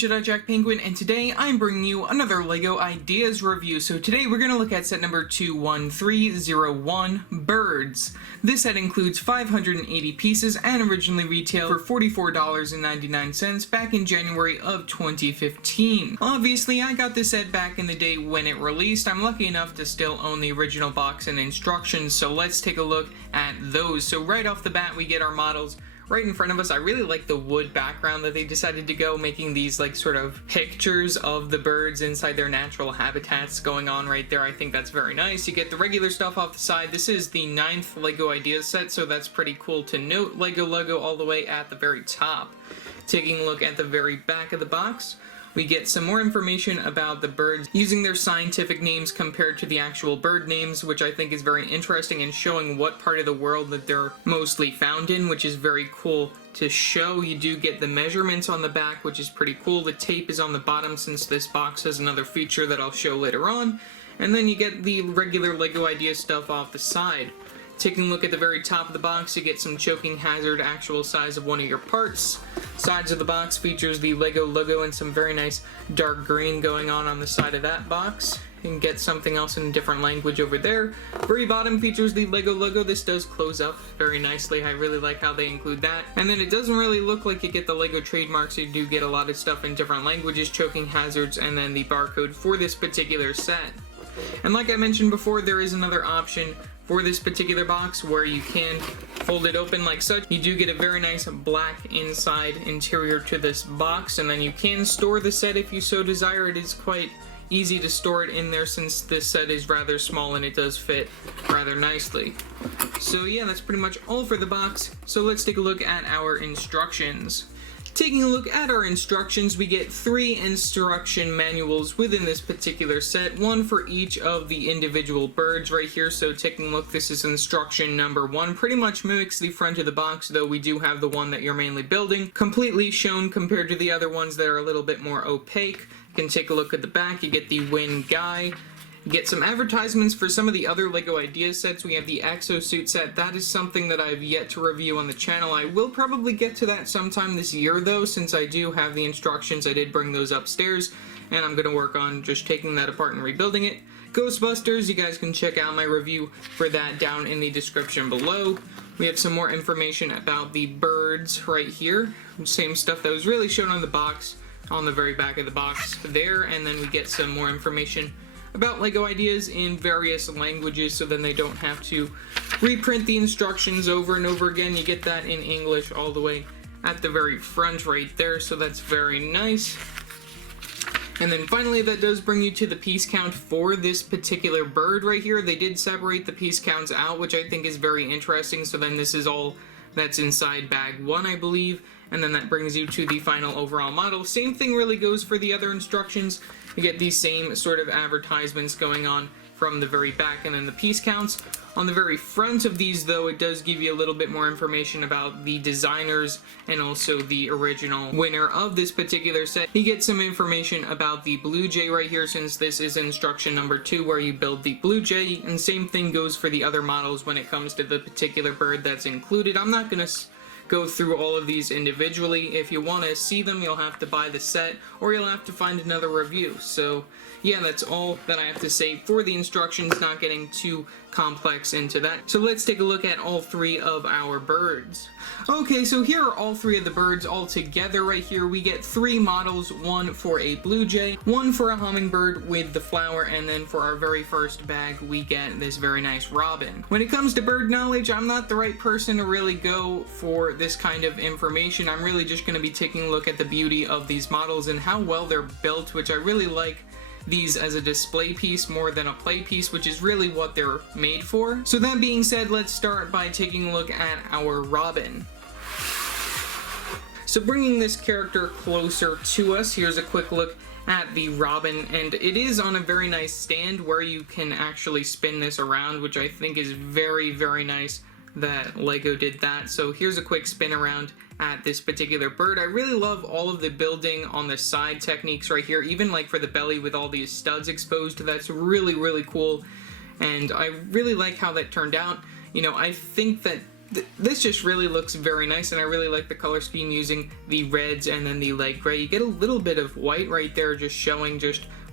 Jedi Jack Penguin, and today I'm bringing you another LEGO Ideas review. So today we're going to look at set number 21301, Birds. This set includes 580 pieces and originally retailed for $44.99 back in January of 2015. Obviously, I got this set back in the day when it released. I'm lucky enough to still own the original box and instructions, so let's take a look at those. So right off the bat, we get our models right in front of us. I really like the wood background that they decided to go, making these like sort of pictures of the birds inside their natural habitats going on right there. I think that's very nice. You get the regular stuff off the side. This is the 9th LEGO Ideas set, so that's pretty cool to note. LEGO logo all the way at the very top. Taking a look at the very back of the box, we get some more information about the birds using their scientific names compared to the actual bird names, which I think is very interesting and showing what part of the world that they're mostly found in, which is very cool to show. You do get the measurements on the back, which is pretty cool. The tape is on the bottom since this box has another feature that I'll show later on. And then you get the regular LEGO Idea stuff off the side. Taking a look at the very top of the box, you get some choking hazard, actual size of one of your parts. Sides of the box features the LEGO logo and some very nice dark green going on the side of that box. You can get something else in a different language over there. Very bottom features the LEGO logo. This does close up very nicely. I really like how they include that. And then it doesn't really look like you get the LEGO trademarks. You do get a lot of stuff in different languages, choking hazards, and then the barcode for this particular set. And like I mentioned before, there is another option for this particular box where you can fold it open like such. You do get a very nice black inside interior to this box, and then you can store the set if you so desire. It is quite easy to store it in there since this set is rather small and it does fit rather nicely. So yeah, that's pretty much all for the box. So let's take a look at our instructions. Taking a look at our instructions, we get 3 instruction manuals within this particular set, one for each of the individual birds right here. So taking a look, this is instruction number 1, pretty much mimics the front of the box, though we do have the one that you're mainly building completely shown compared to the other ones that are a little bit more opaque. You can take a look at the back. You get the Win guy. You get some advertisements for some of the other LEGO Ideas sets. We have the Exosuit set. That is something that I've yet to review on the channel. I will probably get to that sometime this year though, since I do have the instructions. I did bring those upstairs, and I'm going to work on just taking that apart and rebuilding it. Ghostbusters, you guys can check out my review for that down in the description below. We have some more information about the birds right here. Same stuff that was really shown on the box, on the very back of the box there, and then we get some more information about LEGO Ideas in various languages, so then they don't have to reprint the instructions over and over again. You get that in English all the way at the very front right there, so that's very nice. And then finally, that does bring you to the piece count for this particular bird right here. They did separate the piece counts out, which I think is very interesting. So then this is all that's inside bag 1, I believe, and then that brings you to the final overall model. Same thing really goes for the other instructions. You get these same sort of advertisements going on from the very back, and then the piece counts. On the very front of these though, it does give you a little bit more information about the designers and also the original winner of this particular set. You get some information about the Blue Jay right here, since this is instruction number 2 where you build the Blue Jay, and same thing goes for the other models when it comes to the particular bird that's included. I'm not going to go through all of these individually. If you want to see them, you'll have to buy the set, or you'll have to find another review. So yeah, that's all that I have to say for the instructions, not getting too complex into that. So let's take a look at all 3 of our birds. Okay, so here are all 3 of the birds all together right here. We get 3 models, one for a Blue Jay, one for a Hummingbird with the flower, and then for our very first bag, we get this very nice robin. When it comes to bird knowledge, I'm not the right person to really go for this kind of information. I'm really just going to be taking a look at the beauty of these models and how well they're built, which I really like these as a display piece more than a play piece, which is really what they're made for. So that being said, let's start by taking a look at our robin. So bringing this character closer to us, here's a quick look at the robin, and it is on a very nice stand where you can actually spin this around, which I think is very, very nice that LEGO did that. So here's a quick spin around at this particular bird. I really love all of the building on the side techniques right here, even like for the belly with all these studs exposed. That's really, really cool, and I really like how that turned out. You know, I think that this just really looks very nice, and I really like the color scheme using the reds and then the light gray. You get a little bit of white right there just showing,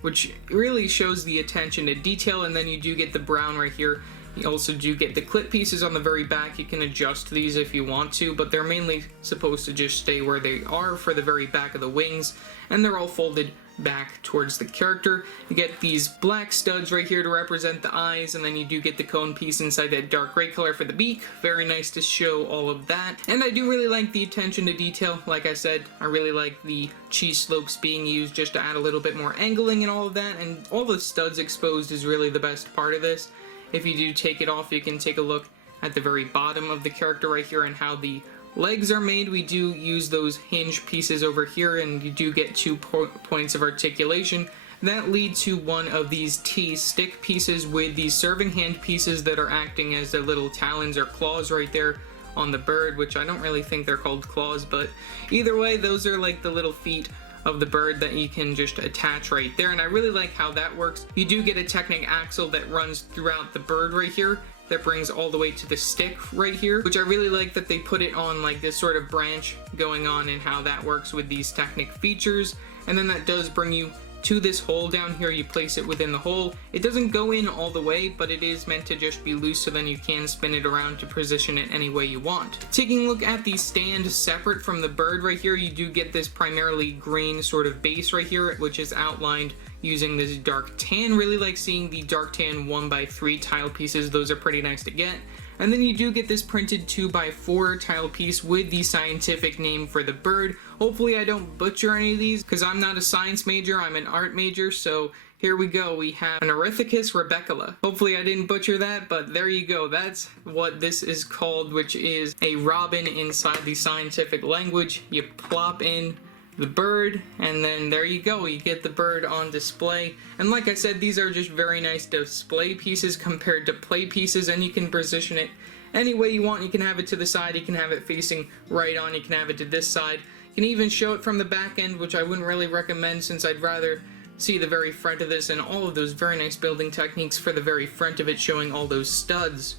which really shows the attention to detail, and then you do get the brown right here. You also do get the clip pieces on the very back. You can adjust these if you want to, but they're mainly supposed to just stay where they are for the very back of the wings, and they're all folded back towards the character. You get these black studs right here to represent the eyes, and then you do get the cone piece inside that dark gray color for the beak. Very nice to show all of that. And I do really like the attention to detail. Like I said, I really like the cheese slopes being used just to add a little bit more angling and all of that, and all the studs exposed is really the best part of this. If you do take it off, you can take a look at the very bottom of the character right here and how the legs are made. We do use those hinge pieces over here, and you do get 2 points of articulation that lead to one of these T-stick pieces with these serving hand pieces that are acting as the little talons or claws right there on the bird, which I don't really think they're called claws, but either way, those are like the little feet of the bird that you can just attach right there, and I really like how that works. You do get a Technic axle that runs throughout the bird right here that brings all the way to the stick right here, which I really like that they put it on like this sort of branch going on, and how that works with these Technic features. And then that does bring you to this hole down here. You place it within the hole. It doesn't go in all the way, but it is meant to just be loose, so then you can spin it around to position it any way you want. Taking a look at the stand separate from the bird right here, you do get this primarily green sort of base right here, which is outlined using this dark tan. Really like seeing the dark tan 1x3 tile pieces. Those are pretty nice to get. And then you do get this printed 2x4 tile piece with the scientific name for the bird. Hopefully I don't butcher any of these, because I'm not a science major, I'm an art major, so here we go. We have an Ornithicus rebecula. Hopefully I didn't butcher that, but there you go. That's what this is called, which is a robin inside the scientific language. You plop in the bird, and then there you go, you get the bird on display. And like I said, these are just very nice display pieces compared to play pieces, and you can position it any way you want. You can have it to the side, you can have it facing right on, you can have it to this side, you can even show it from the back end, which I wouldn't really recommend, since I'd rather see the very front of this, and all of those very nice building techniques for the very front of it, showing all those studs.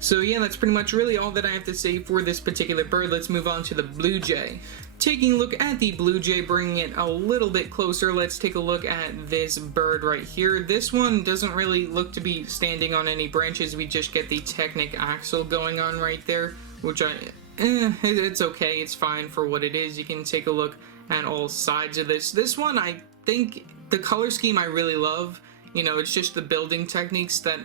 So yeah, that's pretty much really all that I have to say for this particular bird. Let's move on to the blue jay. Taking a look at the blue jay, bringing it a little bit closer, let's take a look at this bird right here. This one doesn't really look to be standing on any branches. We just get the Technic axle going on right there, which it's okay, it's fine for what it is. You can take a look at all sides of this. This one, I think the color scheme I really love. You know, it's just the building techniques that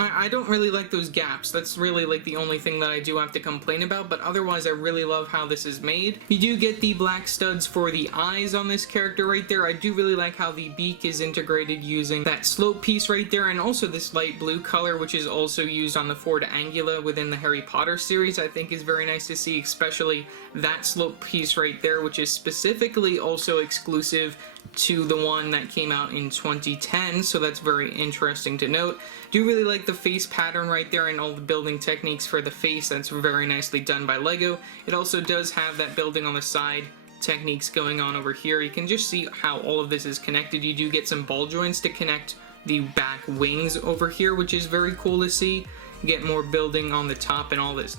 I don't really like those gaps. That's really like the only thing that I do have to complain about, but otherwise I really love how this is made. You do get the black studs for the eyes on this character right there. I do really like how the beak is integrated using that slope piece right there, and also this light blue color, which is also used on the Ford Angula within the Harry Potter series. I think is very nice to see, especially that slope piece right there, which is specifically also exclusive to the one that came out in 2010, so that's very interesting to note. Do really like the face pattern right there and all the building techniques for the face. That's very nicely done by LEGO. It also does have that building on the side techniques going on over here. You can just see how all of this is connected. You do get some ball joints to connect the back wings over here, which is very cool to see. You get more building on the top and all this.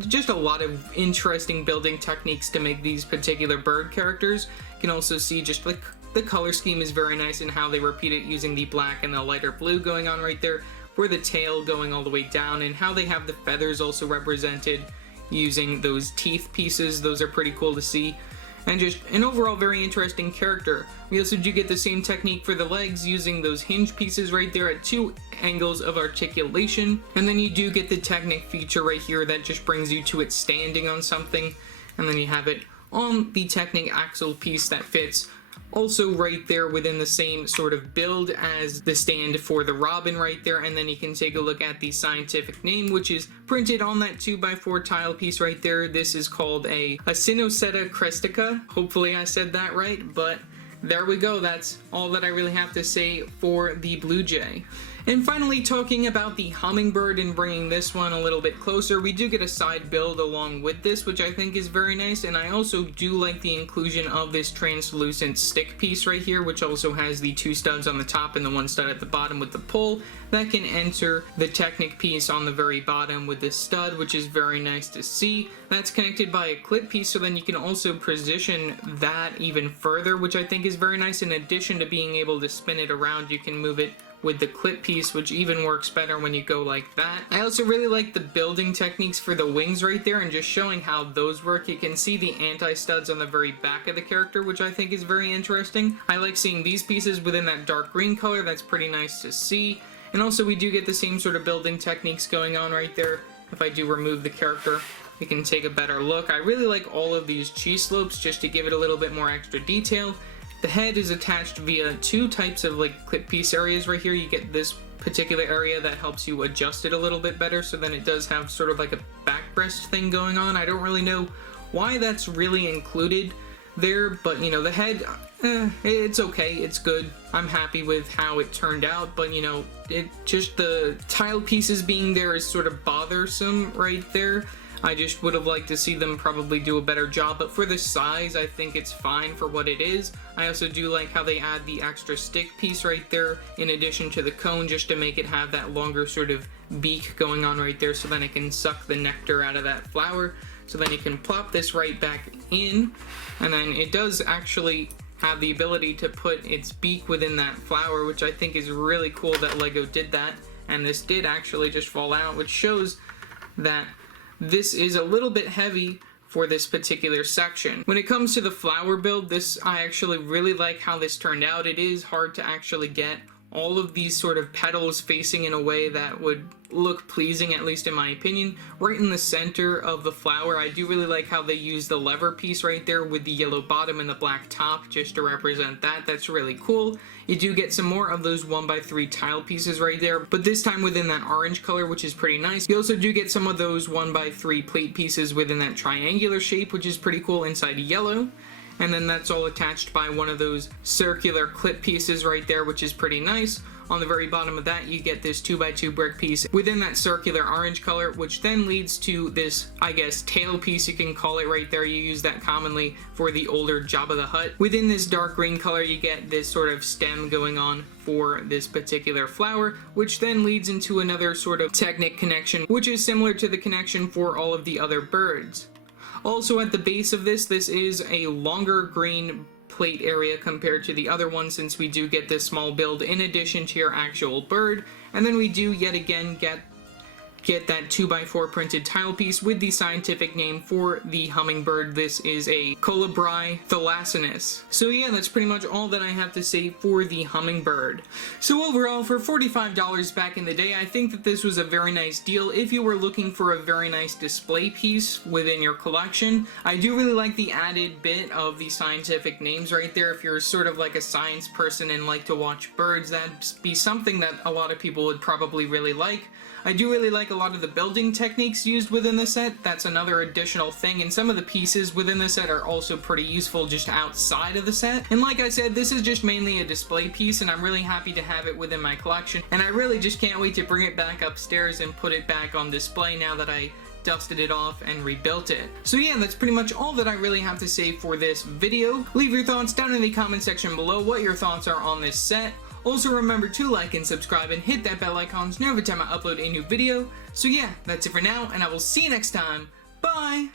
Just a lot of interesting building techniques to make these particular bird characters. You can also see just like the color scheme is very nice, and how they repeat it using the black and the lighter blue going on right there for the tail going all the way down, and how they have the feathers also represented using those teeth pieces. Those are pretty cool to see, and just an overall very interesting character. We also do get the same technique for the legs using those hinge pieces right there at 2 angles of articulation, and then you do get the Technic feature right here that just brings you to it standing on something, and then you have it on the Technic axle piece that fits also right there within the same sort of build as the stand for the robin right there. And then you can take a look at the scientific name, which is printed on that 2x4 tile piece right there. This is called a Cinocetta crestica. Hopefully I said that right, but there we go. That's all that I really have to say for the blue jay. And finally, talking about the Hummingbird and bringing this one a little bit closer, we do get a side build along with this, which I think is very nice, and I also do like the inclusion of this translucent stick piece right here, which also has the 2 studs on the top and the 1 stud at the bottom with the pull that can enter the Technic piece on the very bottom with this stud, which is very nice to see. That's connected by a clip piece, so then you can also position that even further, which I think is very nice. In addition to being able to spin it around, you can move it with the clip piece, which even works better when you go like that. I also really like the building techniques for the wings right there and just showing how those work. You can see the anti-studs on the very back of the character, which I think is very interesting. I like seeing these pieces within that dark green color. That's pretty nice to see. And also we do get the same sort of building techniques going on right there. If I do remove the character, we can take a better look. I really like all of these cheese slopes just to give it a little bit more extra detail. The head is attached via 2 types of like clip piece areas right here. You get this particular area that helps you adjust it a little bit better, so then it does have sort of like a back breast thing going on. I don't really know why that's really included there, but you know, the head, it's okay, it's good. I'm happy with how it turned out, but you know, it just the tile pieces being there is sort of bothersome right there. I just would have liked to see them probably do a better job, but for the size, I think it's fine for what it is. I also do like how they add the extra stick piece right there in addition to the cone, just to make it have that longer sort of beak going on right there, so then it can suck the nectar out of that flower. So then you can plop this right back in, and then it does actually have the ability to put its beak within that flower, which I think is really cool that LEGO did that. And this did actually just fall out, which shows that this is a little bit heavy for this particular section. When it comes to the flower build, I actually really like how this turned out. It is hard to actually get all of these sort of petals facing in a way that would look pleasing, at least in my opinion. Right in the center of the flower, I do really like how they use the lever piece right there with the yellow bottom and the black top just to represent that. That's really cool. You do get some more of those 1x3 tile pieces right there, but this time within that orange color, which is pretty nice. You also do get some of those 1x3 plate pieces within that triangular shape, which is pretty cool, inside yellow. And then that's all attached by one of those circular clip pieces right there, which is pretty nice. On the very bottom of that, you get this 2x2 brick piece within that circular orange color, which then leads to this, I guess, tail piece, you can call it right there. You use that commonly for the older Jabba the Hutt. Within this dark green color, you get this sort of stem going on for this particular flower, which then leads into another sort of Technic connection, which is similar to the connection for all of the other birds. Also at the base of this is a longer green plate area compared to the other one, since we do get this small build in addition to your actual bird. And then we do yet again get that 2x4 printed tile piece with the scientific name for the Hummingbird. This is a Colibri thalassinus. So yeah, that's pretty much all that I have to say for the Hummingbird. So overall, for $45 back in the day, I think that this was a very nice deal if you were looking for a very nice display piece within your collection. I do really like the added bit of the scientific names right there. If you're sort of like a science person and like to watch birds, that'd be something that a lot of people would probably really like. I do really like a lot of the building techniques used within the set. That's another additional thing, and some of the pieces within the set are also pretty useful just outside of the set. And like I said, this is just mainly a display piece, and I'm really happy to have it within my collection, and I really just can't wait to bring it back upstairs and put it back on display now that I dusted it off and rebuilt it. So yeah, that's pretty much all that I really have to say for this video. Leave your thoughts down in the comment section below what your thoughts are on this set. Also remember to like and subscribe and hit that bell icon so every time I upload a new video. So yeah, that's it for now, and I will see you next time. Bye!